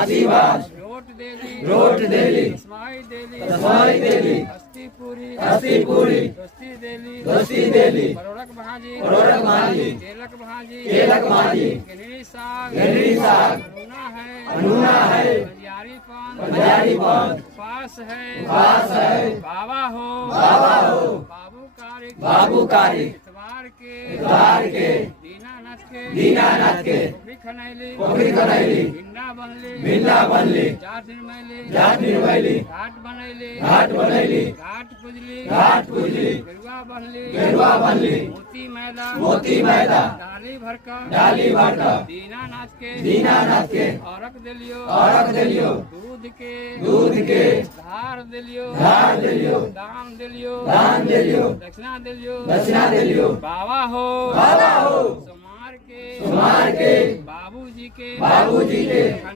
आदिवास road देली तस्माई तस्माई देली हस्ती पूरी दोस्ती देली परोड़क भाजी केलक भाजी गहरी साग अनूना है बंजारी पान पास है बाबा हो बाबू कारी इतवार के दीनानाथ के पोखरी खनैली भिंडा बनली जात निर्मैली घाट बनैली घाट पूजली गेरुआ बनली मोती मैदा डाली भरका दीनानाथ के औरक देलियो दूध के धार देलियो दान देलियो दक्षिणा देलियो बाबा हो सोमार के बाबूजी के